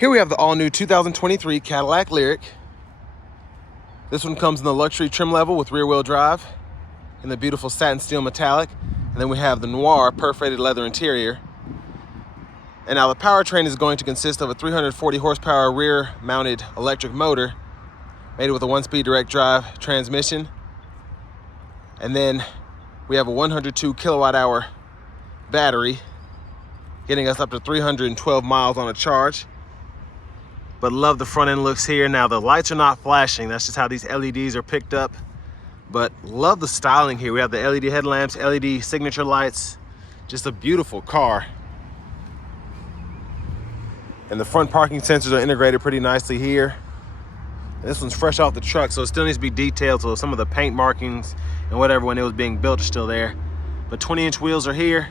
Here we have the all-new 2023 Cadillac Lyriq. This one comes in the luxury trim level with rear-wheel drive in the beautiful satin steel metallic. And then we have the noir perforated leather interior. And now the powertrain is going to consist of a 340 horsepower rear-mounted electric motor made with a 1-speed direct drive transmission. And then we have a 102 kilowatt hour battery, getting us up to 312 miles on a charge. But love the front end looks here. Now the lights are not flashing. That's just how these LEDs are picked up. But love the styling here. We have the LED headlamps, LED signature lights. Just a beautiful car. And the front parking sensors are integrated pretty nicely here. And this one's fresh off the truck, so it still needs to be detailed. So some of the paint markings and whatever when it was being built are still there. But 20-inch wheels are here.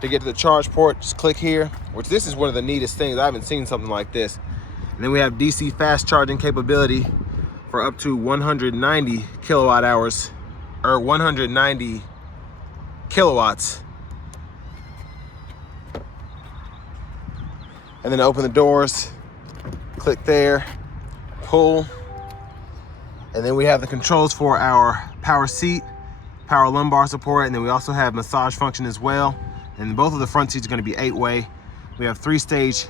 To get to the charge port, just click here, which this is one of the neatest things. I haven't seen something like this. And then we have DC fast charging capability for up to 190 kilowatt hours, or 190 kilowatts. And then open the doors, click there, pull. And then we have the controls for our power seat, power lumbar support, and then we also have massage function as well. And both of the front seats are going to be 8-way. We have 3-stage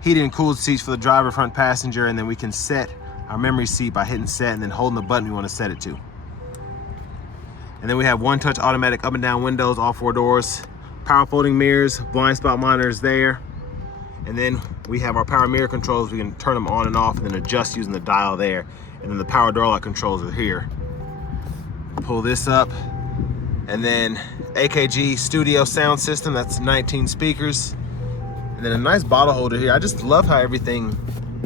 heated and cooled seats for the driver, front passenger, and then we can set our memory seat by hitting set and then holding the button we want to set it to. And then we have one-touch automatic up and down windows, all 4 doors, power folding mirrors, blind spot monitors there. And then we have our power mirror controls. We can turn them on and off and then adjust using the dial there. And then the power door lock controls are here. Pull this up. And then AKG studio sound system, that's 19 speakers. And then a nice bottle holder here. I just love how everything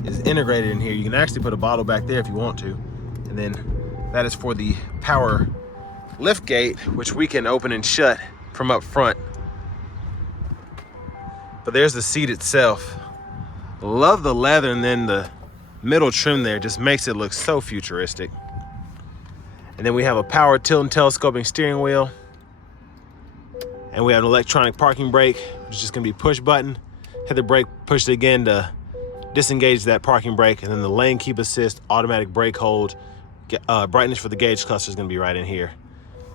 is integrated in here. You can actually put a bottle back there if you want to. And then that is for the power lift gate, which we can open and shut from up front. But there's the seat itself. Love the leather, and then the middle trim there just makes it look so futuristic. And then we have a power tilt and telescoping steering wheel. And we have an electronic parking brake, which is just gonna be push button. Hit the brake, push it again to disengage that parking brake. And then the lane keep assist, automatic brake hold, brightness for the gauge cluster is gonna be right in here.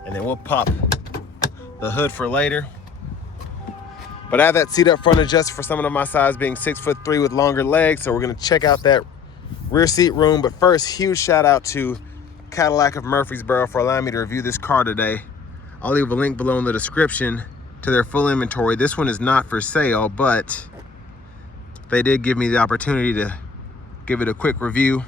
And then we'll pop the hood for later. But I have that seat up front adjusted for someone of my size, being 6'3" with longer legs. So we're gonna check out that rear seat room. But first, huge shout out to Cadillac of Murfreesboro for allowing me to review this car today. I'll leave a link below in the description to their full inventory. This one is not for sale, but they did give me the opportunity to give it a quick review.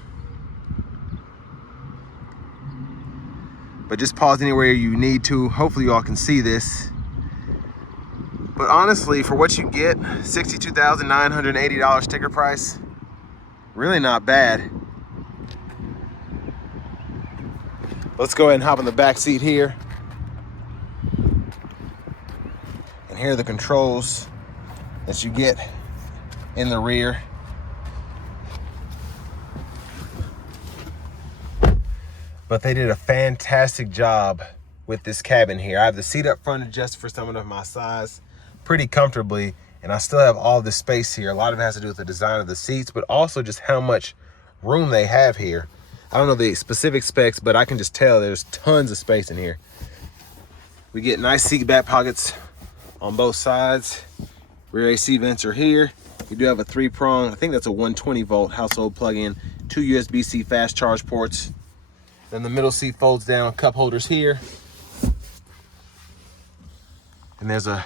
But just pause anywhere you need to. Hopefully you all can see this. But honestly, for what you get, $62,980 sticker price, really not bad. Let's go ahead and hop in the back seat here. And here are the controls that you get in the rear. But they did a fantastic job with this cabin here. I have the seat up front adjusted for someone of my size pretty comfortably, and I still have all this space here. A lot of it has to do with the design of the seats, but also just how much room they have here. I don't know the specific specs, but I can just tell there's tons of space in here. We get nice seat back pockets on both sides. Rear AC vents are here. You do have a 3-prong, I think that's a 120 volt household plug-in, 2 USB-C fast charge ports. Then the middle seat folds down, cup holders here. And there's a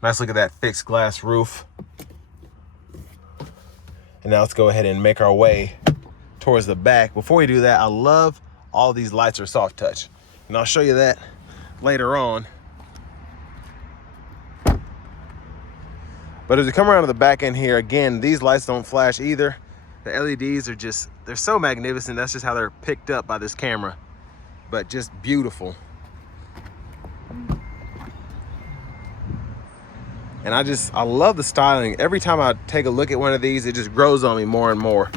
nice look at that fixed glass roof. And now let's go ahead and make our way towards the back. Before we do that, I love all these lights are soft touch, and I'll show you that later on. But as we come around to the back end here, again, these lights don't flash either. The LEDs are just, they're so magnificent. That's just how they're picked up by this camera, but just beautiful. And I love the styling. Every time I take a look at one of these, it just grows on me more and more.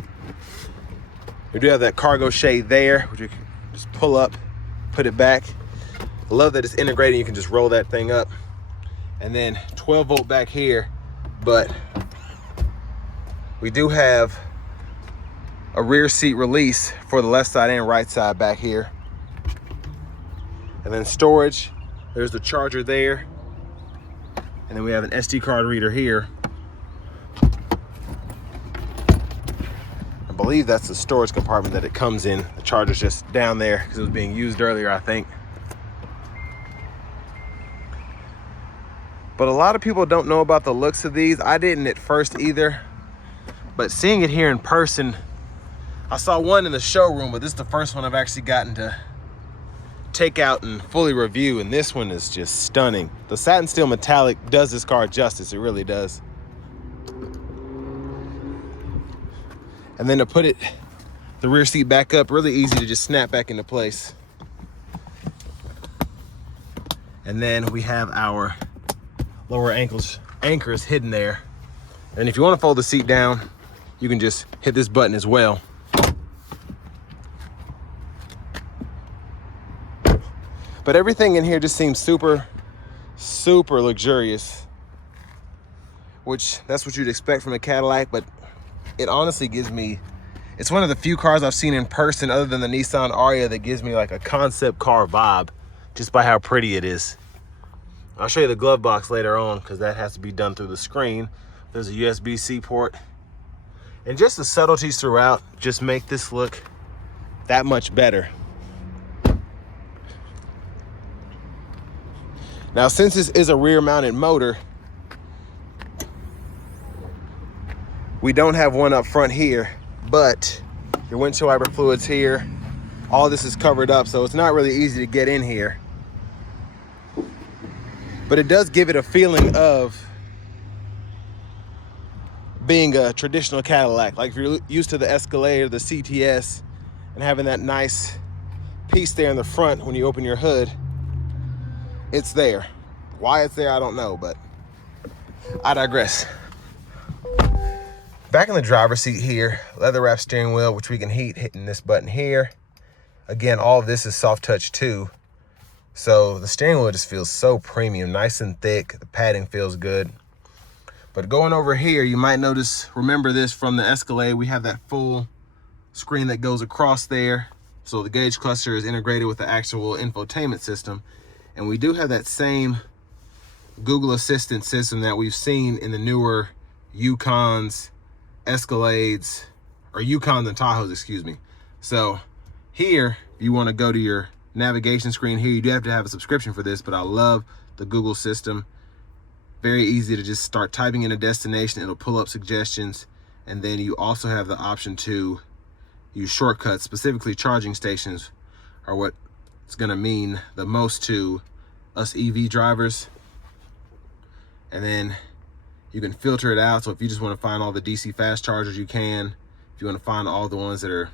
We do have that cargo shade there, which you can just pull up, put it back. I love that it's integrated. You can just roll that thing up. And then 12 volt back here, but We do have a rear seat release for the left side and right side back here. And then storage, there's the charger there. And then we have an SD card reader here. I believe that's the storage compartment that it comes in. The charger's just down there because it was being used earlier, I think. But a lot of people don't know about the looks of these. I didn't at first either. But seeing it here in person, I saw one in the showroom, but this is the first one I've actually gotten to take out and fully review, and this one is just stunning. The satin steel metallic does this car justice, it really does. And then to put the rear seat back up, really easy to just snap back into place. And then we have our lower anchors hidden there. And if you want to fold the seat down, you can just hit this button as well. But everything in here just seems super, super luxurious, which that's what you'd expect from a Cadillac, but it honestly gives me, it's one of the few cars I've seen in person other than the Nissan Ariya that gives me like a concept car vibe just by how pretty it is. I'll show you the glove box later on because that has to be done through the screen. There's a USB-C port. And just the subtleties throughout just make this look that much better. Now, since this is a rear-mounted motor, we don't have one up front here, but your windshield wiper fluid's here. All this is covered up, so it's not really easy to get in here. But it does give it a feeling of being a traditional Cadillac. Like if you're used to the Escalade or the CTS and having that nice piece there in the front when you open your hood, it's there. Why it's there, I don't know, but I digress. Back in the driver's seat here, leather wrap steering wheel, which we can heat, hitting this button here. Again, all of this is soft touch too. So the steering wheel just feels so premium, nice and thick. The padding feels good. But going over here, you might notice, remember this from the Escalade, we have that full screen that goes across there. So the gauge cluster is integrated with the actual infotainment system. And we do have that same Google Assistant system that we've seen in the newer Yukons, Escalades, or Yukons and Tahoes, excuse me. So here, if you want to go to your navigation screen here, you do have to have a subscription for this, but I love the Google system. Very easy to just start typing in a destination. It'll pull up suggestions. And then you also have the option to use shortcuts. Specifically, charging stations are what it's going to mean the most to us EV drivers. And then you can filter it out. So if you just want to find all the DC fast chargers, you can. If you want to find all the ones that are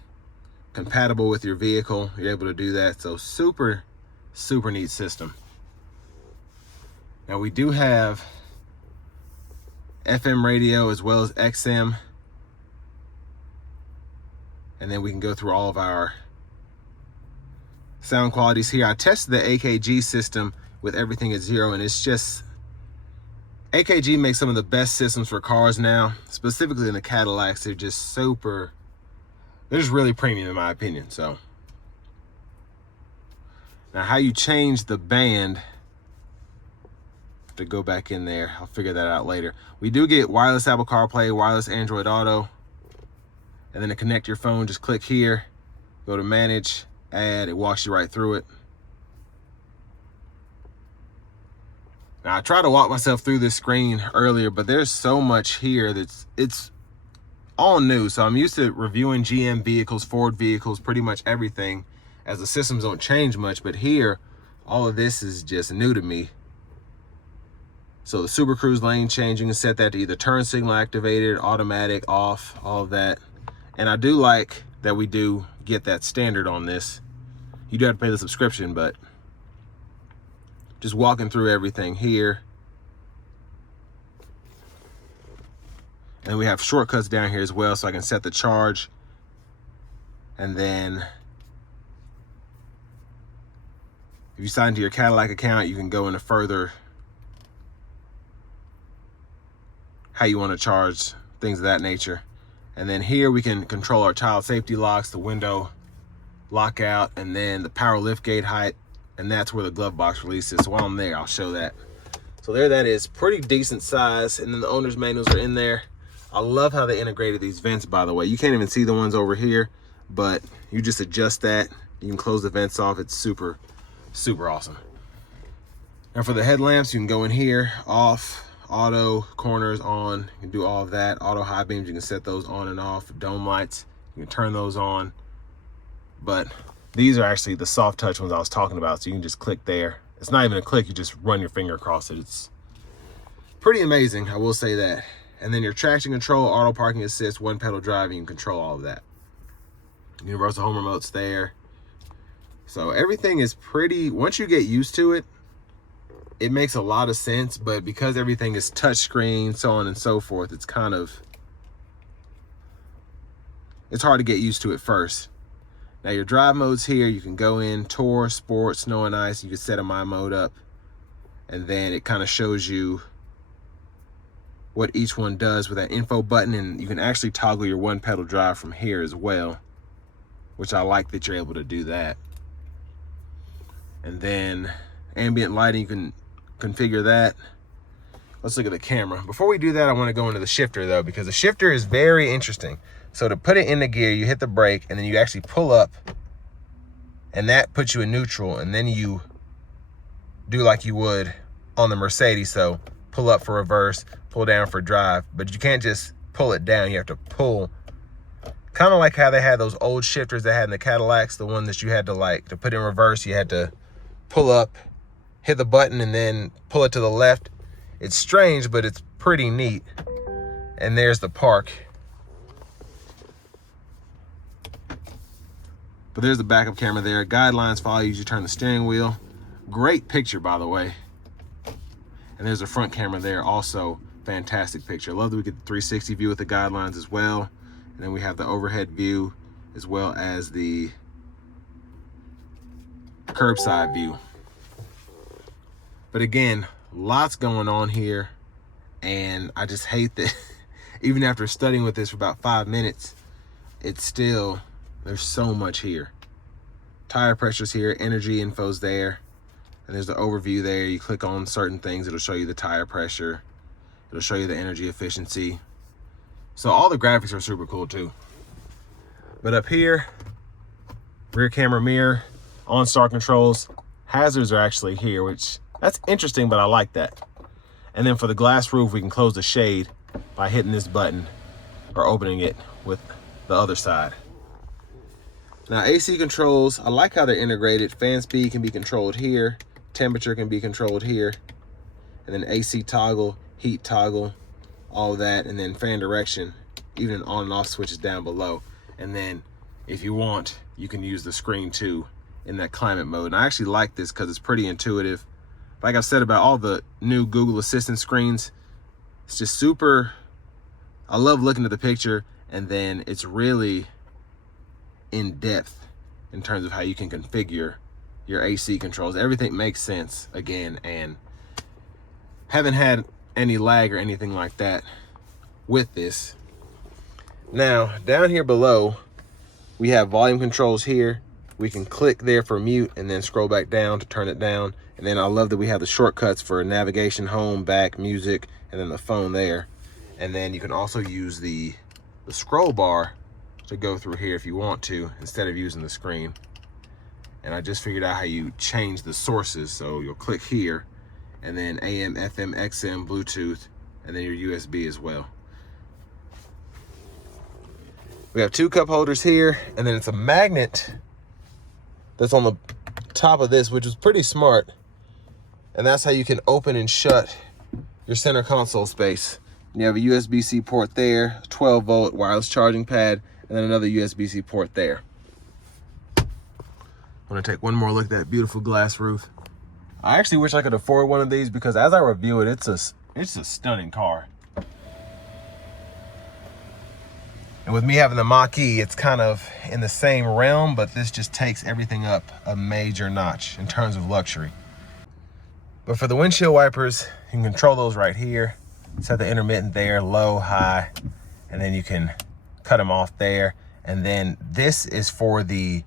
compatible with your vehicle, you're able to do that. So super, super neat system. Now we do have FM radio as well as XM. And then we can go through all of our sound qualities here. I tested the AKG system with everything at 0, and it's just, AKG makes some of the best systems for cars now, specifically in the Cadillacs. They're just super, they're just really premium in my opinion. So now how you change the band, to go back in there, I'll figure that out later. We do get wireless Apple CarPlay, wireless Android Auto, and then to connect your phone, just click here, go to manage, add, it walks you right through it. Now I tried to walk myself through this screen earlier, but there's so much here that's, it's all new. So I'm used to reviewing GM vehicles, Ford vehicles, pretty much everything, as the systems don't change much, but here, all of this is just new to me. So the SuperCruise lane changing is set that to either turn signal activated, automatic, off, all of that. And I do like that we do get that standard on this. You do have to pay the subscription, but just walking through everything here. And we have shortcuts down here as well, so I can set the charge. And then if you sign into your Cadillac account, you can go into further how you want to charge, things of that nature. And then here we can control our child safety locks, the window lockout, and then the power lift gate height, and that's where the glove box release is. So while I'm there, I'll show that. So there that is, pretty decent size. And then the owner's manuals are in there. I love how they integrated these vents, by the way. You can't even see the ones over here, but you just adjust that. You can close the vents off. It's super, super awesome. And for the headlamps, you can go in here, off, auto, corners on. You can do all of that. Auto high beams, you can set those on and off. Dome lights, you can turn those on. But these are actually the soft touch ones I was talking about, so you can just click there. It's not even a click, you just run your finger across it. It's pretty amazing, I will say that. And then your traction control, auto parking assist, one pedal drive, you can control all of that. Universal home remote's there. So everything is pretty, once you get used to it, it makes a lot of sense, but because everything is touch screen, so on and so forth, it's kind of, it's hard to get used to it first. Now your drive modes here, you can go in Tour, Sport, Snow and Ice. You can set a My Mode up, and then it kind of shows you what each one does with that info button, and you can actually toggle your one pedal drive from here as well, which I like that you're able to do that. And then ambient lighting, you can configure that. Let's look at the camera. Before we do that, I want to go into the shifter though, because the shifter is very interesting. So to put it in the gear, you hit the brake and then you actually pull up, and that puts you in neutral, and then you do like you would on the Mercedes. So pull up for reverse, pull down for drive, but you can't just pull it down. You have to pull, kind of like how they had those old shifters they had in the Cadillacs, the one that you had to put in reverse, you had to pull up, hit the button, and then pull it to the left. It's strange, but it's pretty neat. And there's the park. But there's the backup camera there. Guidelines follow you as you turn the steering wheel. Great picture, by the way. And there's a front camera there, also fantastic picture. I love that we get the 360 view with the guidelines as well. And then we have the overhead view as well as the curbside view. But again, lots going on here. And I just hate that even after studying with this for about 5 minutes, it's still, there's so much here. Tire pressure's here, energy info's there, and there's the overview there. You click on certain things, it'll show you the tire pressure, it'll show you the energy efficiency. So all the graphics are super cool too. But up here, rear camera mirror, OnStar controls, hazards are actually here, which that's interesting, but I like that. And then for the glass roof, we can close the shade by hitting this button or opening it with the other side. Now AC controls, I like how they're integrated. Fan speed can be controlled here, temperature can be controlled here, and then AC toggle, heat toggle, all of that, and then fan direction, even an on and off switch is down below. And then if you want, you can use the screen too in that climate mode. And I actually like this because it's pretty intuitive. Like I've said about all the new Google Assistant screens, it's just super, I love looking at the picture, and then it's really in depth in terms of how you can configure your AC controls. Everything makes sense again, and haven't had any lag or anything like that with this. Now down here below, we have volume controls here. We can click there for mute and then scroll back down to turn it down. And then I love that we have the shortcuts for navigation, home, back, music, and then the phone there. And then you can also use the scroll bar to go through here if you want to, instead of using the screen. And I just figured out how you change the sources. So you'll click here, and then AM, FM, XM, Bluetooth, and then your USB as well. We have 2 cup holders here, and then it's a magnet that's on the top of this, which is pretty smart. And that's how you can open and shut your center console space. You have a USB-C port there, 12-volt wireless charging pad, and then another USB-C port there. I'm gonna take one more look at that beautiful glass roof. I actually wish I could afford one of these, because as I review it, it's a stunning car. And with me having the Mach-E, it's kind of in the same realm, but this just takes everything up a major notch in terms of luxury. But for the windshield wipers, you can control those right here. Set the intermittent there, low, high, and then you can cut them off there. And then this is for the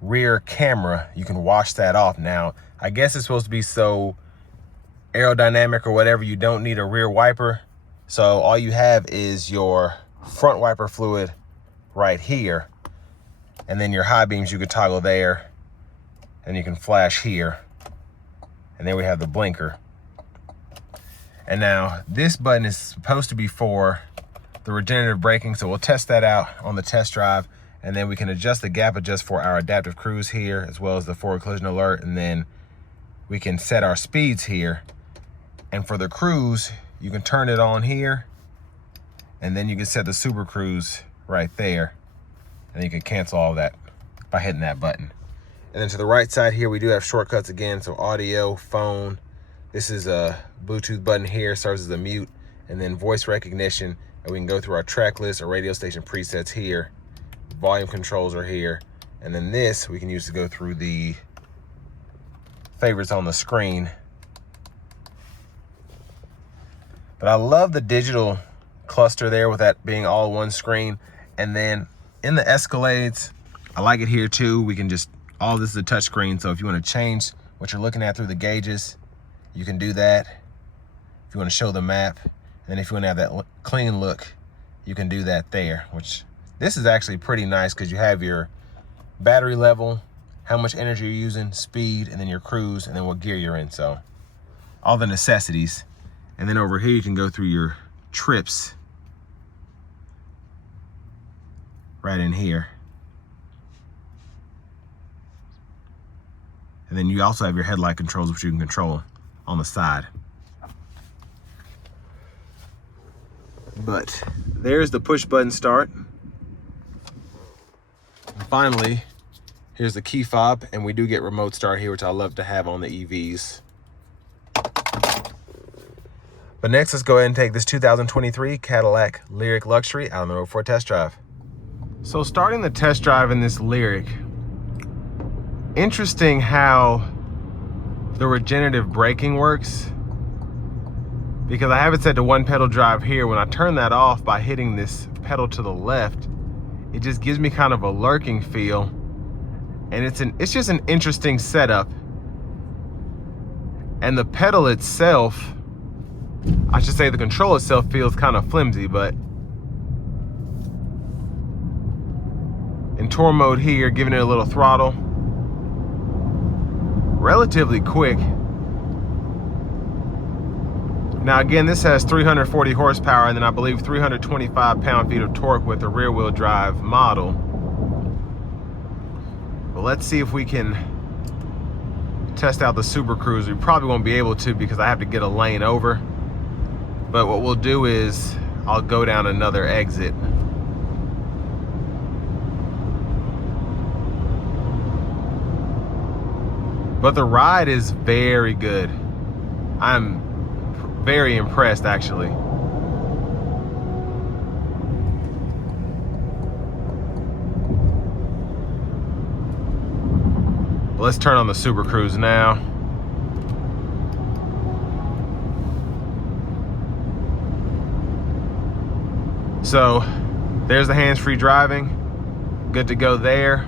rear camera. You can wash that off. Now, I guess it's supposed to be so aerodynamic or whatever, you don't need a rear wiper. So all you have is your front wiper fluid right here. And then your high beams you could toggle there. And you can flash here. And then we have the blinker. And now this button is supposed to be for the regenerative braking. So we'll test that out on the test drive. And then we can adjust the gap adjust for our adaptive cruise here, as well as the forward collision alert. And then we can set our speeds here. And for the cruise, you can turn it on here. And then you can set the SuperCruise right there. And you can cancel all that by hitting that button. And then to the right side here, we do have shortcuts again. So audio, phone. This is a Bluetooth button here, serves as a mute. And then voice recognition. And we can go through our track list or radio station presets here. Volume controls are here. And then this we can use to go through the favorites on the screen. But I love the digital cluster there with that being all one screen. And then in the Escalades, I like it here too. We can just, all this is a touch screen. So if you want to change what you're looking at through the gauges, you can do that. If you want to show the map, and if you want to have that clean look, you can do that there, which this is actually pretty nice because you have your battery level, how much energy you're using, speed, and then your cruise, and then what gear you're in. So all the necessities. And then over here, you can go through your trips right in here. And then you also have your headlight controls, which you can control on the side. But there's the push button start. And finally, here's the key fob, and we do get remote start here, which I love to have on the EVs. But next, let's go ahead and take this 2023 Cadillac Lyriq Luxury out on the road for a test drive. So starting the test drive in this Lyriq, interesting how the regenerative braking works, because I have it set to one pedal drive here. When I turn that off by hitting this pedal to the left, it just gives me kind of a lurking feel. And it's just an interesting setup. And the pedal itself, I should say the control itself feels kind of flimsy, but in tour mode here, giving it a little throttle, relatively quick. Now again, this has 340 horsepower and then I believe 325 pound-feet of torque with a rear-wheel drive model. But let's see if we can test out the SuperCruise. We probably won't be able to because I have to get a lane over. But what we'll do is I'll go down another exit. But the ride is very good. I'm very impressed, actually. Let's turn on the SuperCruise now. So there's the hands-free driving. Good to go there.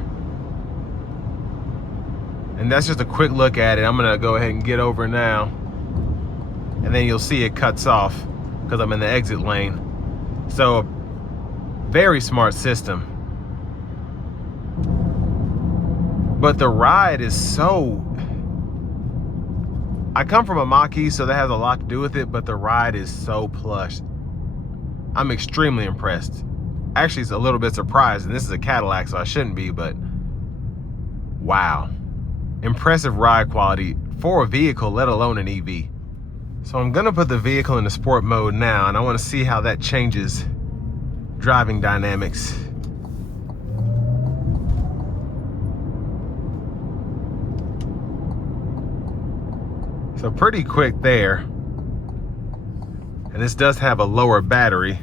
And that's just a quick look at it. I'm gonna go ahead and get over now. And then you'll see it cuts off because I'm in the exit lane. So, very smart system. But the ride is so... I come from a Mach-E, so that has a lot to do with it, but the ride is so plush. I'm extremely impressed. Actually, it's a little bit surprised, and this is a Cadillac, so I shouldn't be, but wow. Impressive ride quality for a vehicle, let alone an EV. So I'm gonna put the vehicle into sport mode now, and I wanna see how that changes driving dynamics. So pretty quick there. And this does have a lower battery.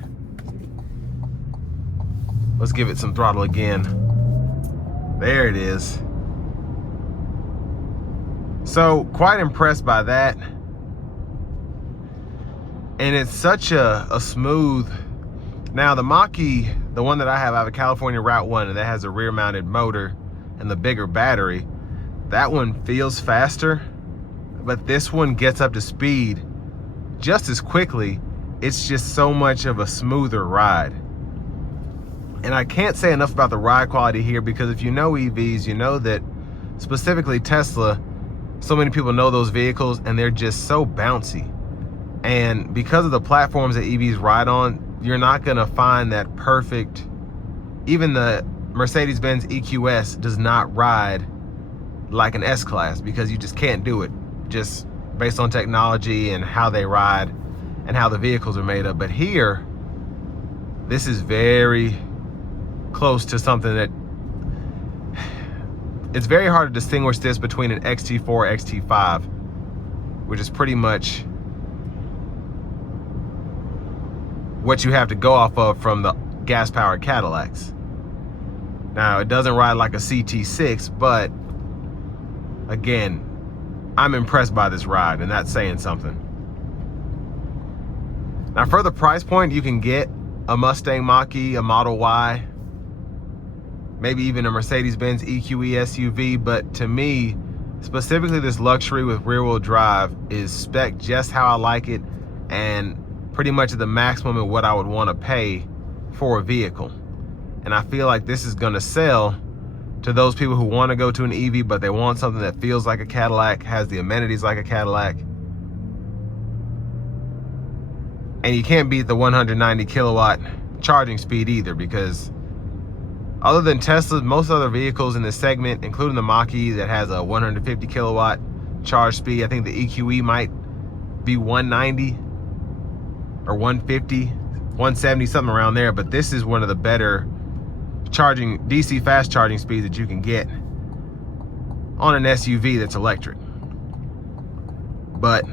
Let's give it some throttle again. There it is. So quite impressed by that. And it's such a smooth Now the Mach-E, the one that I have a California Route 1, and that has a rear mounted motor and the bigger battery. That one feels faster, but this one gets up to speed just as quickly. It's just so much of a smoother ride. And I can't say enough about the ride quality here, because if you know EVs, you know that specifically Tesla, so many people know those vehicles and they're just so bouncy. And because of the platforms that EVs ride on, you're not gonna find that perfect, even the Mercedes-Benz EQS does not ride like an S-Class, because you just can't do it, just based on technology and how they ride and how the vehicles are made up. But here, this is very close to something that, it's very hard to distinguish this between an XT4 or XT5, which is pretty much what you have to go off of from the gas-powered Cadillacs. Now, it doesn't ride like a CT6, but again, I'm impressed by this ride, and that's saying something. Now, for the price point, you can get a Mustang Mach-E, a Model Y, maybe even a Mercedes-Benz EQE SUV, but to me, specifically this luxury with rear-wheel drive is spec just how I like it, and pretty much at the maximum of what I would want to pay for a vehicle. And I feel like this is gonna sell to those people who want to go to an EV, but they want something that feels like a Cadillac, has the amenities like a Cadillac. And you can't beat the 190 kilowatt charging speed either, because other than Tesla, most other vehicles in this segment, including the Mach-E that has a 150 kilowatt charge speed, I think the EQE might be 190 or 150, 170, something around there, but this is one of the better charging, DC fast charging speeds that you can get on an SUV that's electric. But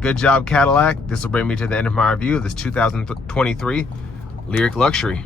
good job, Cadillac. This will bring me to the end of my review of this 2023 Lyriq Luxury.